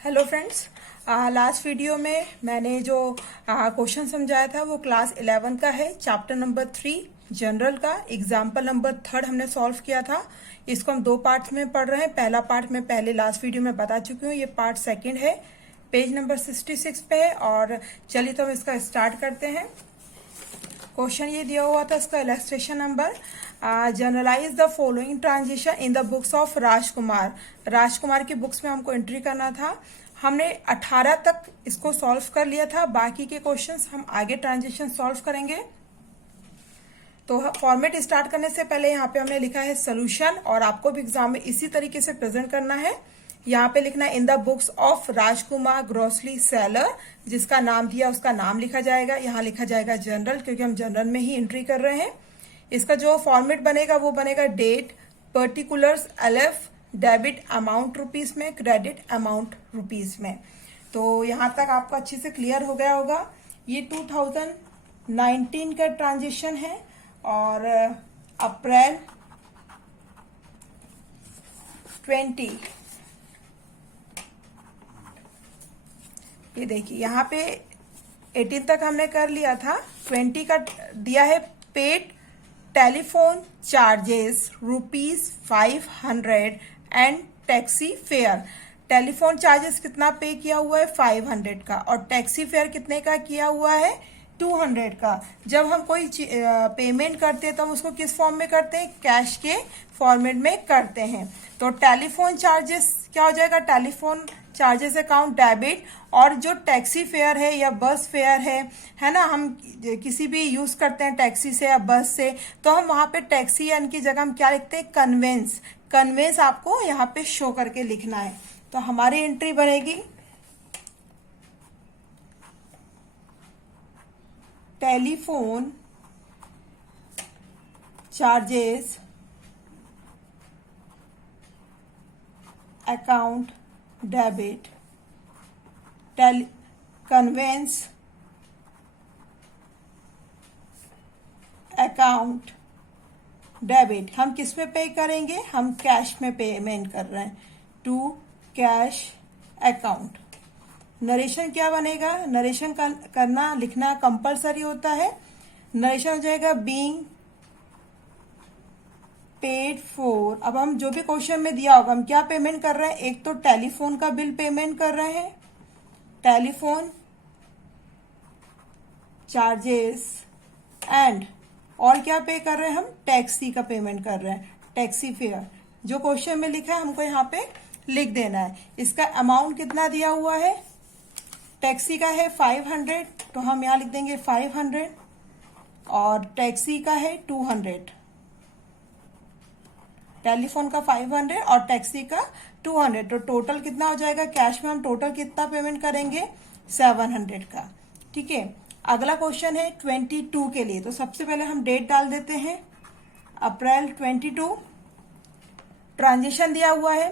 Hello friends. Last video में मैंने जो क्वेश्चन समझाया था वो क्लास 11 का है, चैप्टर नंबर 3 जनरल का। एग्जाम्पल नंबर 3 हमने सॉल्व किया था। इसको हम दो पार्ट्स में पढ़ रहे हैं। पहला पार्ट में पहले लास्ट वीडियो में बता चुकी हूँ, ये पार्ट सेकंड है, पेज नंबर 66 पे है। और चलिए तो हम इसका स्टार्ट करते हैं। क्वेश्चन ये दिया हुआ था, इसका illustration number, generalise the following transition in the books of Rajkumar. Rajkumar की बुक्स में हमको एंट्री करना था। हमने 18 तक इसको सॉल्व कर लिया था, बाकी के क्वेश्चंस हम आगे ट्रांजिशन सॉल्व करेंगे। तो फॉर्मेट स्टार्ट करने से पहले यहाँ पे हमने लिखा है सोल्यूशन, और आपको भी एग्जाम में इसी तरीके से प्रेजेंट करना है। यहाँ पे लिखना है इन the books of Rajkumar grocery seller, जिसका नाम दिया उसका नाम लिखा जाएगा। यहाँ लिखा जाएगा जनरल, क्योंकि हम जनरल में ही एंट्री कर रहे हैं। इसका जो फॉर्मेट बनेगा वो बनेगा date, particulars, LF, debit amount rupees में, क्रेडिट अमाउंट रुपीज में। तो यहाँ तक आपको अच्छे से क्लियर हो गया होगा। ये 2019 का ट्रांजिशन है और अप्रैल 20, ये देखिए यहाँ पे 18 तक हमने कर लिया था। 20 का दिया है paid telephone charges ₹500 and taxi fare. Telephone charges कितना पे किया हुआ है? 500 का। और टैक्सी फेयर कितने का किया हुआ है? 200 का। जब हम कोई पेमेंट करते हैं तो हम उसको किस फॉर्म में करते हैं? कैश के फॉर्मेट में करते हैं। तो टेलीफोन चार्जेस क्या हो जाएगा? Telephone charges account debit. और जो टैक्सी फेयर है या बस फेयर है ना, हम किसी भी यूज करते हैं टैक्सी से या बस से, तो हम वहां पे टैक्सी एन की जगह हम क्या लिखते हैं? कन्वेंस। कन्वेंस आपको यहाँ पे शो करके लिखना है। तो हमारी एंट्री बनेगी telephone charges account debit, conveyance account debit. हम किस में पे करेंगे? हम कैश में पेमेंट कर रहे हैं, टू कैश अकाउंट। नरेशन क्या बनेगा? नरेशन करना लिखना कंपलसरी होता है। नरेशन हो जाएगा बीइंग पेड फॉर। अब हम जो भी क्वेश्चन में दिया होगा हम क्या पेमेंट कर रहे हैं? एक तो टेलीफोन का बिल पेमेंट कर रहे हैं, टेलीफोन चार्जेस, एंड और क्या पे कर रहे हैं हम? टैक्सी का पेमेंट कर रहे हैं, टैक्सी फेयर। जो क्वेश्चन में लिखा है हमको यहाँ पे लिख देना है। इसका अमाउंट कितना दिया हुआ है? टैक्सी का है 500, तो हम यहाँ लिख देंगे 500, और टैक्सी का है 200। टेलीफोन का 500 और टैक्सी का 200, तो टोटल कितना हो जाएगा? कैश में हम टोटल कितना पेमेंट करेंगे? 700 का। ठीक है। अगला क्वेश्चन है 22 के लिए। तो सबसे पहले हम डेट डाल देते हैं, अप्रैल 22। ट्रांजेक्शन दिया हुआ है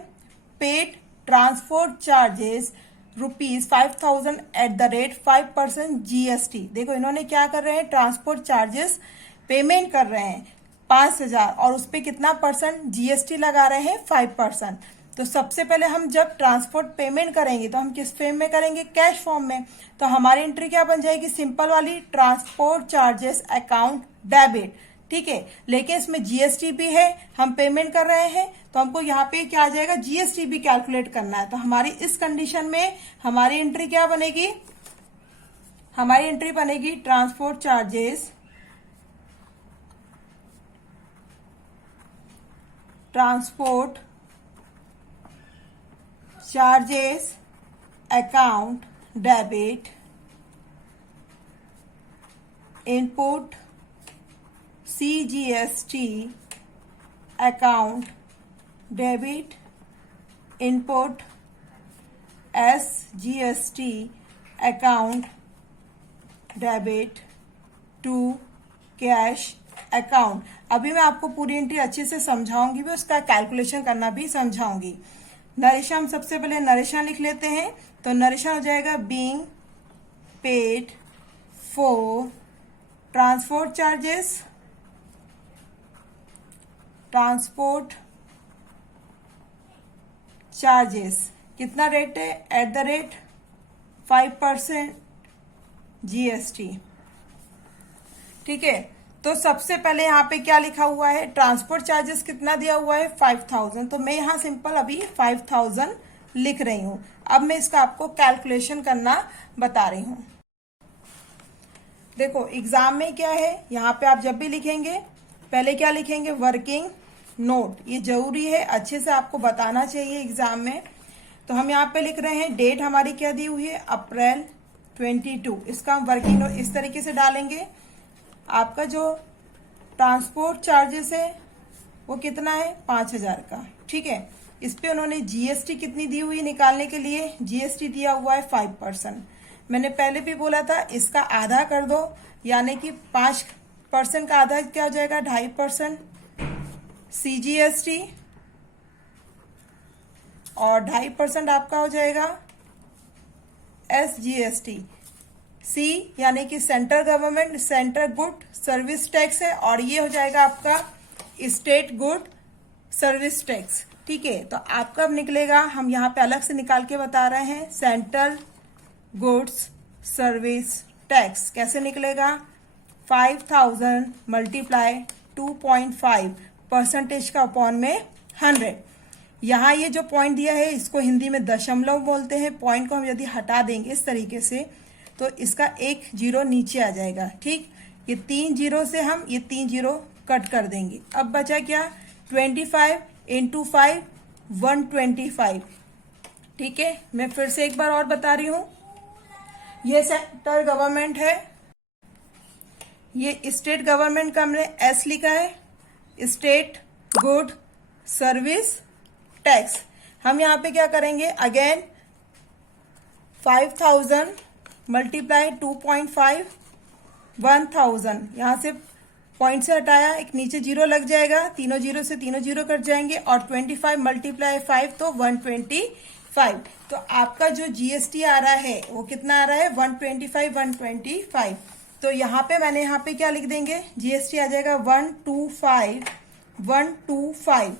पेड ट्रांसपोर्ट चार्जेस ₹5000 @5% GST। देखो इन्होंने क्या कर रहे हैं? ट्रांसपोर्ट चार्जेस पेमेंट कर रहे हैं 5000, और उस पर कितना परसेंट GST लगा रहे हैं? 5%। तो सबसे पहले हम जब ट्रांसपोर्ट पेमेंट करेंगे तो हम किस फॉर्म में करेंगे? कैश फॉर्म में। तो हमारी एंट्री क्या बन जाएगी? सिंपल वाली, ट्रांसपोर्ट चार्जेस अकाउंट डेबिट। ठीक है। लेकिन इसमें GST भी है, हम पेमेंट कर रहे हैं, तो हमको यहाँ पे क्या आ जाएगा? GST भी कैलकुलेट करना है। तो हमारी इस कंडीशन में हमारी एंट्री क्या बनेगी? हमारी एंट्री बनेगी transport charges account debit, input CGST account debit, input SGST account debit to cash account. अभी मैं आपको पूरी एंट्री अच्छे से समझाऊंगी भी, उसका कैलकुलेशन करना भी समझाऊंगी। नरेशन, हम सबसे पहले नरेशन लिख लेते हैं। तो नरेशन हो जाएगा being paid for transport charges कितना रेट है? Eight the rate 5% GST। ठीक है, तो सबसे पहले यहाँ पे क्या लिखा हुआ है? ट्रांसपोर्ट चार्जेस कितना दिया हुआ है? 5000। तो मैं यहाँ सिंपल अभी 5000 लिख रही हूँ। अब मैं इसका आपको कैलकुलेशन करना बता रही हूँ। देखो एग्जाम में क्या है, यहाँ पे आप जब भी लिखेंगे पहले क्या लिखेंगे? Working note. ये जरूरी है, अच्छे से आपको बताना चाहिए एग्जाम में। तो हम यहाँ पे लिख रहे हैं, डेट हमारी क्या दी हुई है? अप्रैल 22। इसका हम वर्किंग नोट इस तरीके से डालेंगे। आपका जो ट्रांसपोर्ट चार्जेस है वो कितना है? 5000 का। ठीक है, इस पे उन्होंने GST कितनी दी हुई निकालने के लिए? GST दिया हुआ है 5%। मैंने पहले भी बोला था इसका आधा कर दो, यानी कि 5% का आधा क्या हो जाएगा? 2.5% CGST, और 2.5% आपका हो जाएगा SGST। C यानी कि central government central good service tax है, और ये हो जाएगा आपका स्टेट गुड सर्विस टैक्स। ठीक है, तो आपका अब निकलेगा, हम यहाँ पे अलग से निकाल के बता रहे हैं, सेंट्रल गुड्स सर्विस टैक्स कैसे निकलेगा? 5000 मल्टीप्लाई 2.5% का अपॉन में 100। यहाँ ये जो पॉइंट दिया है इसको हिंदी में दशमलव बोलते हैं। पॉइंट को हम यदि हटा देंगे इस तरीके से तो इसका एक जीरो नीचे आ जाएगा। ठीक, ये 3 जीरो से हम ये 3 जीरो कट कर देंगे। अब बचा क्या? 25 इंटू 5 125। ठीक है, मैं फिर से एक बार और बता रही हूं, ये सेंट्रल गवर्नमेंट है, ये स्टेट गवर्नमेंट का हमने S लिखा है, स्टेट गुड सर्विस टैक्स। हम यहाँ पे क्या करेंगे? Again 5000 multiply 2.5 1000। यहां से पॉइंट से हटाया, एक नीचे जीरो लग जाएगा, तीनों जीरो से तीनों जीरो कट जाएंगे, और 25 मल्टीप्लाई 5 तो 125। तो आपका जो GST आ रहा है वो कितना आ रहा है? 125। तो यहाँ पे मैंने यहाँ पे क्या लिख देंगे? GST आ जाएगा 125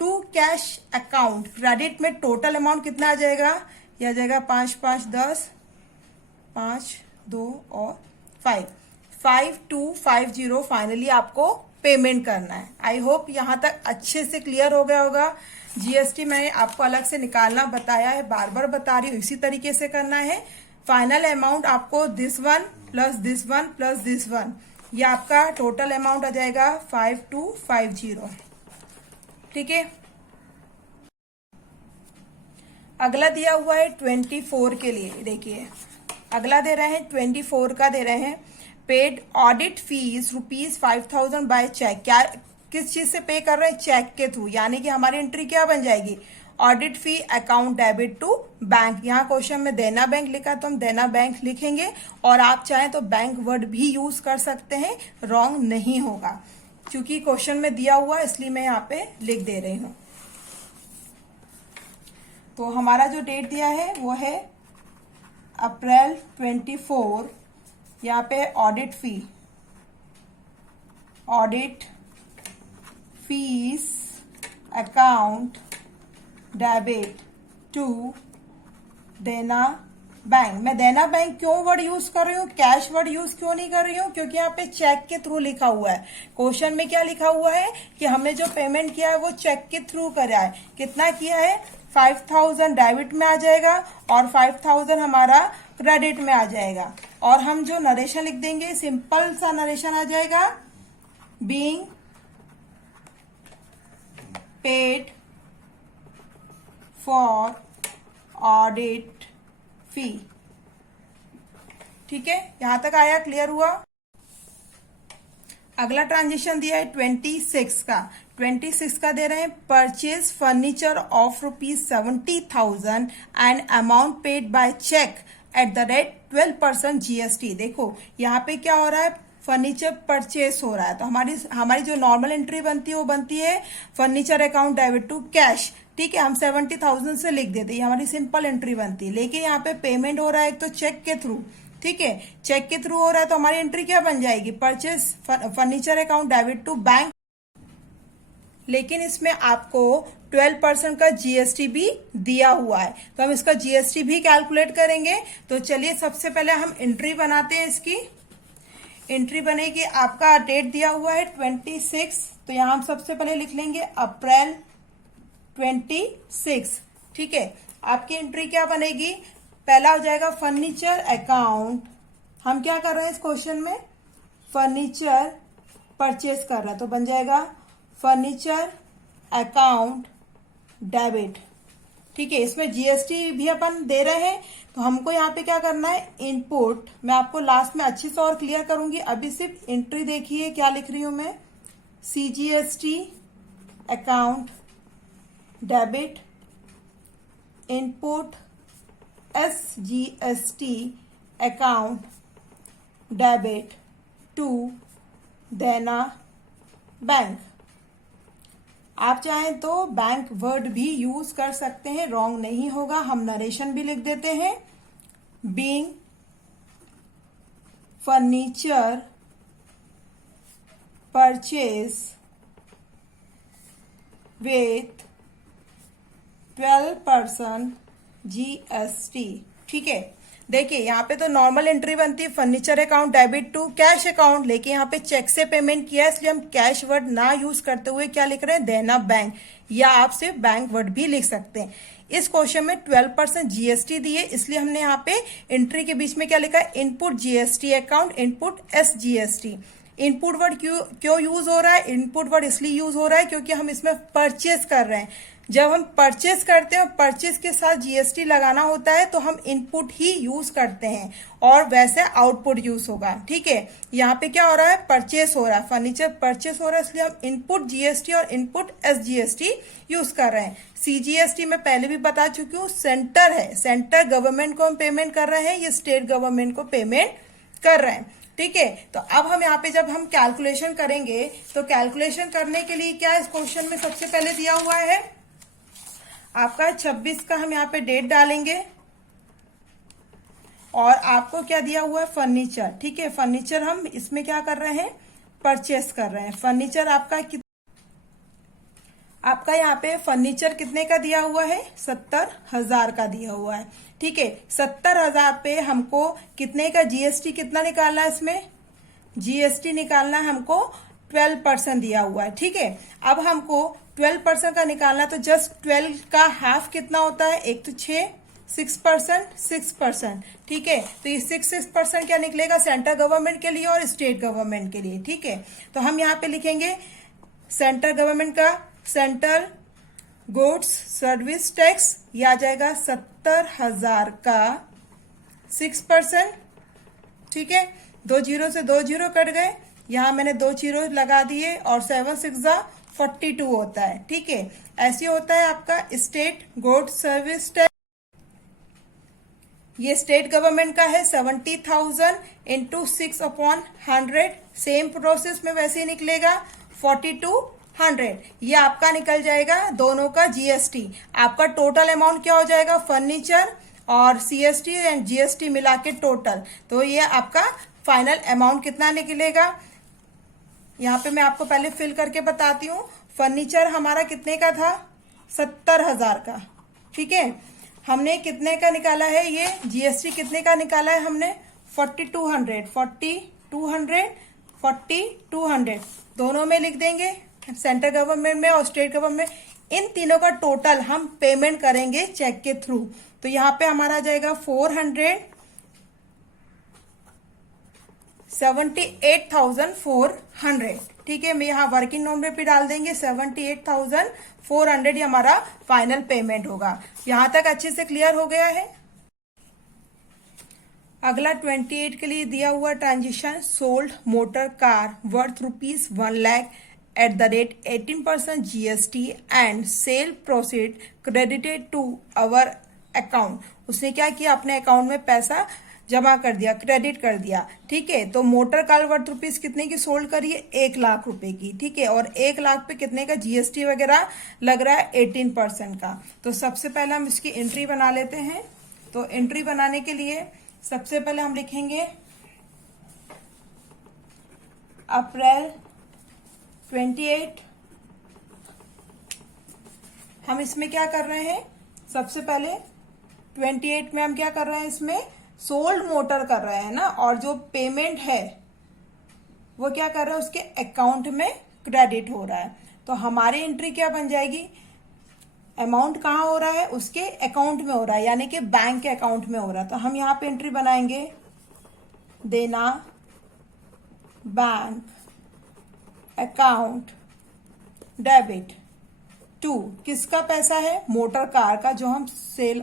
टू कैश अकाउंट। क्रेडिट में टोटल अमाउंट कितना आ जाएगा? यह आ जाएगा 5 5 10 5 2 और 5250 फाइनली आपको पेमेंट करना है। आई होप यहाँ तक अच्छे से क्लियर हो गया होगा। GST मैंने आपको अलग से निकालना बताया है, बार बार बता रही हूँ, इसी तरीके से करना है। फाइनल अमाउंट आपको this one plus this one plus this one, ये आपका टोटल अमाउंट आ जाएगा 5250। ठीक है, अगला दिया हुआ है 24 के लिए। देखिए अगला दे रहे हैं 24 का दे रहे हैं, paid audit fees ₹5000 by cheque. क्या किस चीज से पे कर रहे हैं? चेक के थ्रू, यानी कि हमारी एंट्री क्या बन जाएगी? Audit fee account debit to bank. यहाँ क्वेश्चन में देना बैंक लिखा तो हम देना बैंक लिखेंगे, और आप चाहें तो बैंक वर्ड भी यूज कर सकते हैं, रॉन्ग नहीं होगा। क्योंकि क्वेश्चन में दिया हुआ इसलिए मैं यहाँ पे लिख दे रही हूँ। तो हमारा जो डेट दिया है वो है अप्रैल 24। यहाँ पे audit fees account debit to Dena bank. मैं देना बैंक क्यों वर्ड यूज कर रही हूँ, कैश वर्ड यूज क्यों नहीं कर रही हूँ? क्योंकि यहाँ पे चेक के थ्रू लिखा हुआ है। क्वेश्चन में क्या लिखा हुआ है कि हमने जो पेमेंट किया है वो चेक के थ्रू करा है। कितना किया है? 5000 डेबिट में आ जाएगा और 5000 हमारा क्रेडिट में आ जाएगा। और हम जो नरेशन लिख देंगे, सिंपल सा नरेशन आ जाएगा, बीइंग पेड फॉर ऑडिट फी। ठीक है, यहां तक आया? क्लियर हुआ? अगला ट्रांजेक्शन दिया है 26 का। 26 का दे रहे हैं, purchase furniture of ₹70,000 and amount paid by cheque at the rate 12% GST। देखो यहाँ पे क्या हो रहा है? फर्नीचर परचेस हो रहा है। तो हमारी जो नॉर्मल एंट्री बनती है वो बनती है furniture account debit to cash. ठीक है, हम 70,000 से लिख देते हैं, हमारी सिंपल एंट्री बनती है। लेकिन यहाँ पे पेमेंट हो रहा है तो चेक के थ्रू। ठीक है, चेक के थ्रू हो रहा है तो हमारी एंट्री क्या बन जाएगी? Purchase furniture account debit to bank. लेकिन इसमें आपको 12% का जीएसटी भी दिया हुआ है, तो हम इसका जीएसटी भी कैलकुलेट करेंगे। तो चलिए सबसे पहले हम एंट्री बनाते हैं। इसकी एंट्री बनेगी, आपका डेट दिया हुआ है 26, तो यहां हम सबसे पहले लिख लेंगे अप्रैल 26। ठीक है, आपकी एंट्री क्या बनेगी, पहला हो जाएगा फर्नीचर अकाउंट। हम क्या कर रहे हैं इस क्वेश्चन में, फर्नीचर परचेस कर रहे हैं, तो बन जाएगा फर्नीचर अकाउंट डेबिट। ठीक है, इसमें जीएसटी भी अपन दे रहे हैं, तो हमको यहाँ पे क्या करना है, इनपुट। मैं आपको लास्ट में अच्छे से और क्लियर करूंगी, अभी सिर्फ एंट्री देखिए क्या लिख रही हूं मैं, CGST account debit, input SGST account debit to Dena bank. आप चाहें तो बैंक वर्ड भी यूज कर सकते हैं, रॉन्ग नहीं होगा। हम नरेशन भी लिख देते हैं, being furniture purchase with 12% GST. ठीक है, देखिए यहाँ पे तो नॉर्मल एंट्री बनती है furniture account debit to cash account, लेकिन यहाँ पे चेक से पेमेंट किया है, इसलिए हम कैश वर्ड ना यूज करते हुए क्या लिख रहे हैं, देना बैंक, या आप सिर्फ बैंक वर्ड भी लिख सकते हैं। इस क्वेश्चन में 12% जीएसटी दी है, इसलिए हमने यहाँ पे एंट्री के बीच में क्या लिखा है, input GST account, input SGST. Input word क्यों यूज हो रहा है, इनपुट वर्ड इसलिए यूज हो रहा है क्योंकि हम इसमें परचेस कर रहे हैं। जब हम परचेस करते हैं और परचेस के साथ जीएसटी लगाना होता है तो हम इनपुट ही यूज करते हैं, और वैसे आउटपुट यूज होगा। ठीक है, यहाँ पे क्या हो रहा है, परचेस हो रहा है, फर्नीचर परचेस हो रहा है, इसलिए हम इनपुट जीएसटी और इनपुट एसजीएसटी यूज कर रहे हैं। सीजीएसटी मैं पहले भी बता चुकी हूँ, सेंटर है, सेंटर गवर्नमेंट को हम पेमेंट कर रहे हैं, ये स्टेट गवर्नमेंट को पेमेंट कर रहे हैं। ठीक है, तो अब हम यहाँ पे जब हम कैलकुलेशन करेंगे, तो कैलकुलेशन करने के लिए क्या इस क्वेश्चन में सबसे पहले दिया हुआ है, आपका 26 का हम यहाँ पे डेट डालेंगे, और आपको क्या दिया हुआ है, फर्नीचर। ठीक है, फर्नीचर हम इसमें क्या कर रहे हैं, परचेस कर रहे हैं। फर्नीचर आपका यहाँ पे फर्नीचर कितने का दिया हुआ है, 70,000 का दिया हुआ है। ठीक है, 70,000 पे हमको कितने का जीएसटी कितना निकालना है, इसमें जीएसटी निकालना है हमको 12% दिया हुआ है। ठीक है, अब हमको 12% का निकालना, तो जस्ट 12 का हाफ कितना होता है, एक तो 6% ठीक है, तो ये 6% क्या निकलेगा, सेंट्रल गवर्नमेंट के लिए और स्टेट गवर्नमेंट के लिए। ठीक है, तो हम यहाँ पे लिखेंगे सेंट्रल गवर्नमेंट का सेंट्रल गुड्स सर्विस टैक्स, ये आ जाएगा 70,000 का 6%। ठीक है, 2 जीरो से 2 जीरो कट गए, यहां मैंने 2 जीरो लगा दिए, और 7 6 42 होता है। ठीक है, ऐसे होता है आपका स्टेट गुड्स सर्विस टैक्स, ये स्टेट गवर्नमेंट का है 70,000 इंटू 6/100, सेम प्रोसेस में वैसे ही निकलेगा 4200, ये आपका निकल जाएगा दोनों का जीएसटी। आपका टोटल अमाउंट क्या हो जाएगा, फर्नीचर और सीएसटी एंड जीएसटी मिला के टोटल, तो ये आपका फाइनल अमाउंट कितना निकलेगा। यहाँ पे मैं आपको पहले फिल करके बताती हूँ। फर्नीचर हमारा कितने का था, 70,000 का। ठीक है, हमने कितने का निकाला है, ये जीएसटी कितने का निकाला है हमने, 4200 दोनों में लिख देंगे, सेंट्रल गवर्नमेंट में और स्टेट गवर्नमेंट, इन तीनों का टोटल हम पेमेंट करेंगे चेक के थ्रू। तो यहाँ पे हमारा आ जाएगा 78,400। ठीक है, मैं यहाँ वर्किंग नोट में भी डाल देंगे 78,400, ये हमारा फाइनल पेमेंट होगा। यहाँ तक अच्छे से क्लियर हो गया है। अगला 28 के लिए दिया हुआ transaction, sold motor car worth ₹1,00,000 at the rate 18% GST and sale proceed credited to our account. उसने क्या किया, अपने अकाउंट में पैसा जमा कर दिया, क्रेडिट कर दिया। ठीक है, तो मोटर कार वर्थ रुपीज कितने की सोल्ड करी है, 1,00,000 रुपए की। ठीक है, और 1,00,000 पे कितने का जीएसटी वगैरह लग रहा है, 18% का। तो सबसे पहले हम इसकी एंट्री बना लेते हैं। तो एंट्री बनाने के लिए सबसे पहले हम लिखेंगे अप्रैल 28 हम इसमें क्या कर रहे हैं, सबसे पहले 28 में हम क्या कर रहे हैं, इसमें सोल्ड मोटर कर रहे हैं ना, और जो पेमेंट है वो क्या कर रहे हैं, उसके अकाउंट में क्रेडिट हो रहा है। तो हमारी एंट्री क्या बन जाएगी, अमाउंट कहाँ हो रहा है, उसके अकाउंट में हो रहा है, यानी कि बैंक के अकाउंट में हो रहा है। तो हम यहाँ पे एंट्री बनाएंगे, देना बैंक अकाउंट डेबिट टू, किसका पैसा है, मोटर कार का, जो हम सेल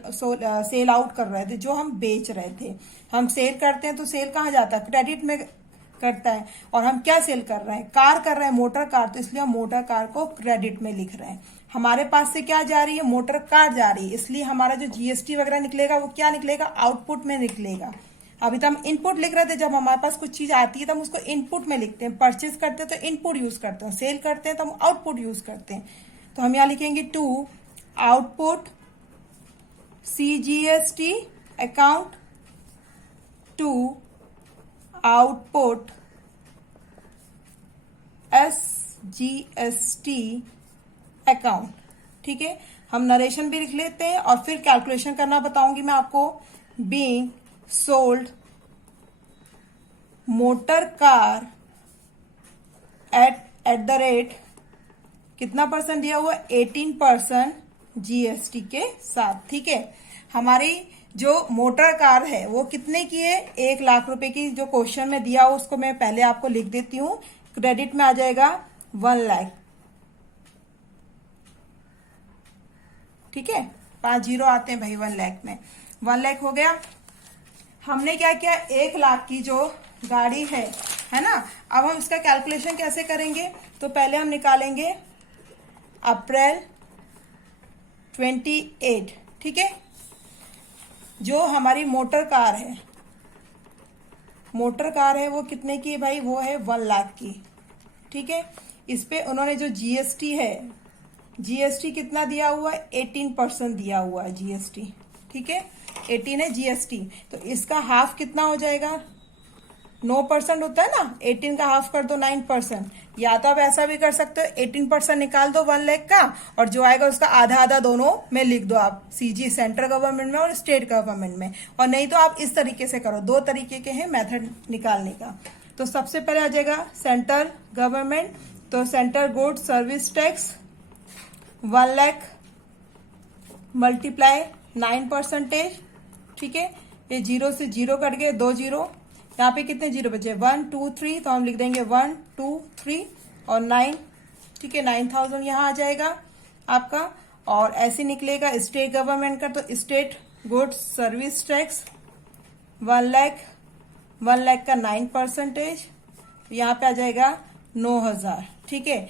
आउट कर रहे थे, जो हम बेच रहे थे। हम सेल करते हैं तो सेल कहाँ जाता है, क्रेडिट में करता है। और हम क्या सेल कर रहे हैं, कार कर रहे हैं, मोटर कार, तो इसलिए हम मोटर कार को क्रेडिट में लिख रहे हैं। हमारे पास से क्या जा रही है, मोटर कार जा रही है, इसलिए हमारा जो जीएसटी वगैरह निकलेगा वो क्या निकलेगा, आउटपुट में निकलेगा। अभी तो हम इनपुट लिख रहे थे, जब हमारे पास कुछ चीज आती है तो हम उसको इनपुट में लिखते हैं। परचेज करते हैं तो इनपुट यूज करते हैं, सेल करते हैं तो हम आउटपुट यूज करते हैं। तो हम यहाँ लिखेंगे to output CGST account to output SGST account. ठीक है, हम नरेशन भी लिख लेते हैं और फिर कैलकुलेशन करना बताऊंगी मैं आपको। Being sold motor car eight the rate, कितना परसेंट दिया हुआ, 18% जीएसटी के साथ। ठीक है, हमारी जो मोटर कार है वो कितने की है, 1,00,000 रुपए की। जो क्वेश्चन में दिया हो उसको मैं पहले आपको लिख देती हूँ। क्रेडिट में आ जाएगा 1,00,000। ठीक है, 5 जीरो आते हैं भाई 1,00,000 में। 1,00,000 हो गया। हमने क्या किया, 1,00,000 की जो गाड़ी है ना, अब हम इसका कैलकुलेशन कैसे करेंगे, तो पहले हम निकालेंगे अप्रैल 28। ठीक है, जो हमारी मोटर कार है वो कितने की है भाई, वो है 1,00,000 की। ठीक है, इस पे उन्होंने जो जीएसटी है, जीएसटी कितना दिया हुआ है, 18% दिया हुआ है जीएसटी। ठीक है, 18 है जीएसटी, तो इसका हाफ कितना हो जाएगा, 9% होता है ना, 18 का हाफ कर दो 9%। या तो आप ऐसा भी कर सकते हो, 18% निकाल दो 1,00,000 का, और जो आएगा उसका आधा आधा दोनों में लिख दो आप, सीजी सेंट्रल गवर्नमेंट में और स्टेट गवर्नमेंट में। और नहीं तो आप इस तरीके से करो, 2 तरीके के हैं मेथड निकालने का। तो सबसे पहले आ जाएगा सेंट्रल गवर्नमेंट, तो central good service tax 1,00,000 multiply 9%। ठीक है, ये 0 से 0 कट गए, 2 जीरो, यहाँ पे कितने जीरो बचे, 1 2 3, तो हम लिख देंगे 1 2 3 और 9। ठीक है, 9,000 यहाँ आ जाएगा आपका। और ऐसे निकलेगा स्टेट गवर्नमेंट का, तो स्टेट गुड्स सर्विस टैक्स 1,00,000 का 9%, यहाँ पे आ जाएगा 9,000। ठीक है,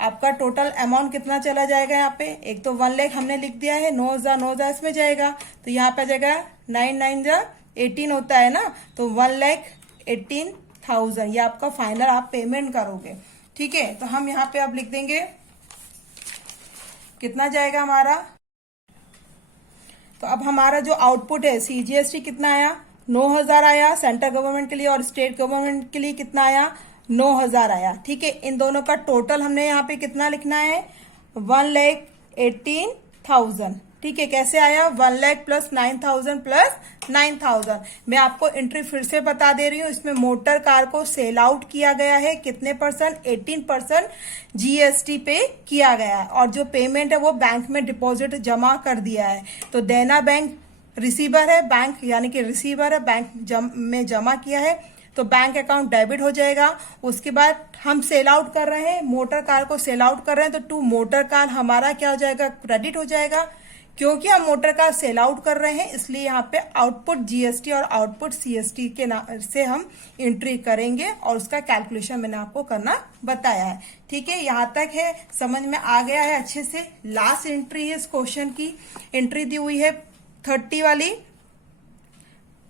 आपका टोटल अमाउंट कितना चला जाएगा, यहाँ पे एक तो 1,00,000 हमने लिख दिया है, 9,000 इसमें जाएगा, तो यहाँ पे आ जाएगा 9 9 जा 18 होता है ना, तो 1,18,000 ये आपका फाइनल आप पेमेंट करोगे। ठीक है, तो हम यहाँ पे अब लिख देंगे कितना जाएगा हमारा। तो अब हमारा जो आउटपुट है सीजीएसटी कितना आया, 9,000 आया सेंट्रल गवर्नमेंट के लिए, और स्टेट गवर्नमेंट के लिए कितना आया, 9,000 आया। ठीक है, इन दोनों का टोटल हमने यहाँ पे कितना लिखना है, 1,18,000। ठीक है, कैसे आया, 1,00,000 प्लस 9,000 प्लस 9,000। मैं आपको एंट्री फिर से बता दे रही हूँ, इसमें मोटर कार को सेल आउट किया गया है, कितने परसेंट, 18% जीएसटी पे किया गया है, और जो पेमेंट है वो बैंक में डिपॉजिट जमा कर दिया है। तो देना बैंक रिसीवर है, बैंक यानी कि रिसीवर है, बैंक में जमा किया है, तो बैंक अकाउंट डेबिट हो जाएगा। उसके बाद हम सेल आउट कर रहे हैं, मोटर कार को सेल आउट कर रहे हैं, तो टू मोटर कार हमारा क्या हो जाएगा, क्रेडिट हो जाएगा। क्योंकि हम मोटर कार सेल आउट कर रहे हैं, इसलिए यहाँ पे आउटपुट जीएसटी और आउटपुट सीएसटी के से हम एंट्री करेंगे, और उसका कैलकुलेशन मैंने आपको करना बताया है। ठीक है, यहाँ तक है, समझ में आ गया है अच्छे से। लास्ट एंट्री है इस क्वेश्चन की, एंट्री दी हुई है 30 वाली,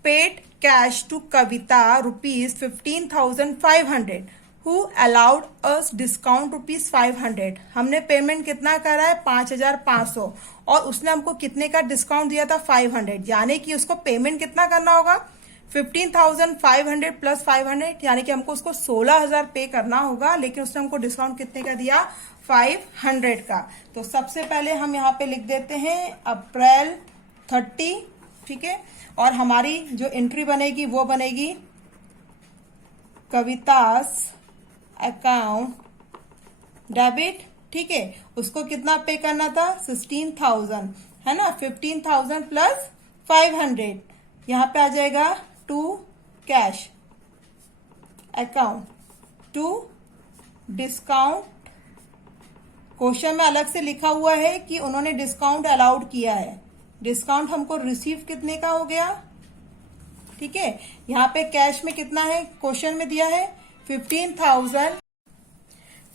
paid cash to Kavita ₹15,500 who allowed us discount ₹500। हमने पेमेंट कितना करा है, 5,500, और उसने हमको कितने का डिस्काउंट दिया था, 500, यानी कि उसको पेमेंट कितना करना होगा, 15,500 प्लस 500, यानी कि हमको उसको 16,000 पे करना होगा, लेकिन उसने हमको डिस्काउंट कितने का दिया, 500 का। तो सबसे पहले हम यहाँ पे लिख देते हैं अप्रैल 30, ठीक है। और हमारी जो एंट्री बनेगी वो बनेगी कवितास अकाउंट डेबिट, ठीक है। उसको कितना पे करना था, 16,000, है ना। 15,000 प्लस 500 यहाँ पे आ जाएगा to cash account to discount. Question में अलग से लिखा हुआ है कि उन्होंने डिस्काउंट अलाउड किया है। डिस्काउंट हमको रिसीव कितने का हो गया, ठीक है। यहाँ पे कैश में कितना है, क्वेश्चन में दिया है 15,000,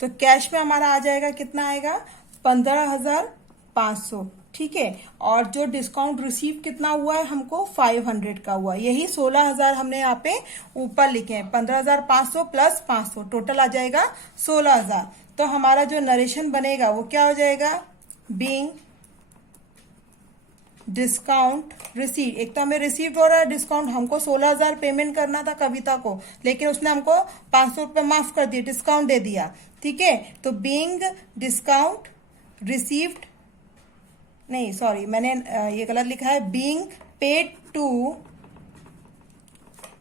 तो कैश में हमारा आ जाएगा, कितना आएगा 15,500, ठीक है। और जो डिस्काउंट रिसीव कितना हुआ है हमको 500 का हुआ, यही 16,000 हमने यहाँ पे ऊपर लिखे हैं। 15,500 प्लस 500 टोटल आ जाएगा 16,000। तो हमारा जो नरेशन बनेगा वो क्या हो जाएगा, बीइंग डिस्काउंट रिसीव। एक तो हमें रिसीव हो रहा है डिस्काउंट, हमको 16,000 पेमेंट करना था कविता को, लेकिन उसने हमको 500 रुपये माफ कर दिए, डिस्काउंट दे दिया, ठीक है। तो बीइंग डिस्काउंट रिसीव्ड, नहीं सॉरी मैंने ये गलत लिखा है, being paid to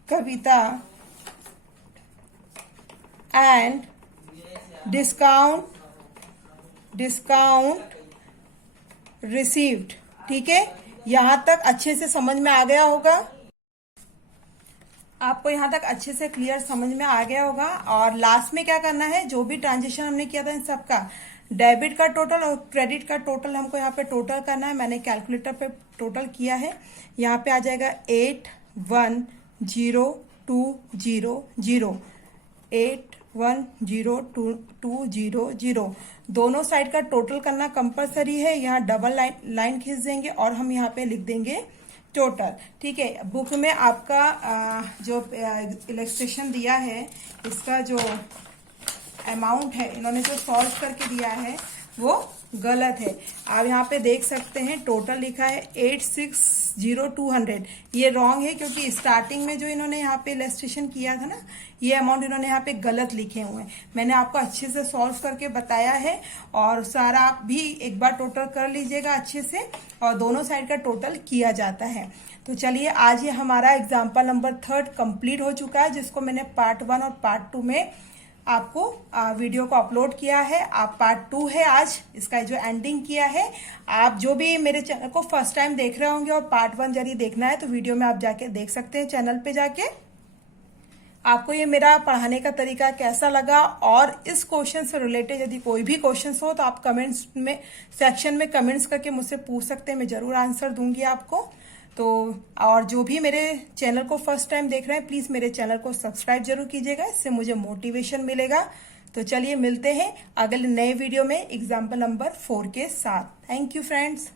Kavita and discount received, ठीक है। यहां तक अच्छे से समझ में आ गया होगा आपको, यहां तक अच्छे से क्लियर समझ में आ गया होगा। और लास्ट में क्या करना है, जो भी ट्रांजेक्शन हमने किया था इन सबका डेबिट का टोटल और क्रेडिट का टोटल हमको यहाँ पे टोटल करना है। मैंने कैलकुलेटर पे टोटल किया है, यहाँ पे आ जाएगा 810200, 810200। दोनों साइड का टोटल करना कंपलसरी है। यहाँ डबल लाइन खींच देंगे और हम यहाँ पे लिख देंगे टोटल, ठीक है। बुक में आपका जो इलस्ट्रेशन दिया है, इसका जो अमाउंट है इन्होंने जो सॉल्व करके दिया है वो गलत है। आप यहाँ पे देख सकते हैं टोटल लिखा है 860200, ये रॉन्ग है क्योंकि स्टार्टिंग में जो इन्होंने यहाँ पे इलस्ट्रेशन किया था ना, ये अमाउंट इन्होंने यहाँ पे गलत लिखे हुए हैं। मैंने आपको अच्छे से सॉल्व करके बताया है, और सारा आप भी एक बार टोटल कर लीजिएगा अच्छे से, और दोनों साइड का टोटल किया जाता है। तो चलिए, आज ये हमारा एग्जाम्पल नंबर 3 कंप्लीट हो चुका है, जिसको मैंने पार्ट 1 और पार्ट 2 में आपको वीडियो को अपलोड किया है। आप पार्ट 2 है आज, इसका जो एंडिंग किया है। आप जो भी मेरे चैनल को फर्स्ट टाइम देख रहे होंगे और पार्ट 1 यदि देखना है तो वीडियो में आप जाके देख सकते हैं, चैनल पे जाके। आपको ये मेरा पढ़ाने का तरीका कैसा लगा, और इस क्वेश्चन से रिलेटेड यदि कोई भी क्वेश्चन हो तो आप कमेंट्स में सेक्शन में कमेंट्स करके मुझसे पूछ सकते हैं, मैं जरूर आंसर दूंगी आपको। तो और जो भी मेरे चैनल को फर्स्ट टाइम देख रहे हैं, प्लीज मेरे चैनल को सब्सक्राइब जरूर कीजिएगा, इससे मुझे मोटिवेशन मिलेगा। तो चलिए मिलते हैं अगले नए वीडियो में एग्जाम्पल नंबर 4 के साथ। Thank you friends.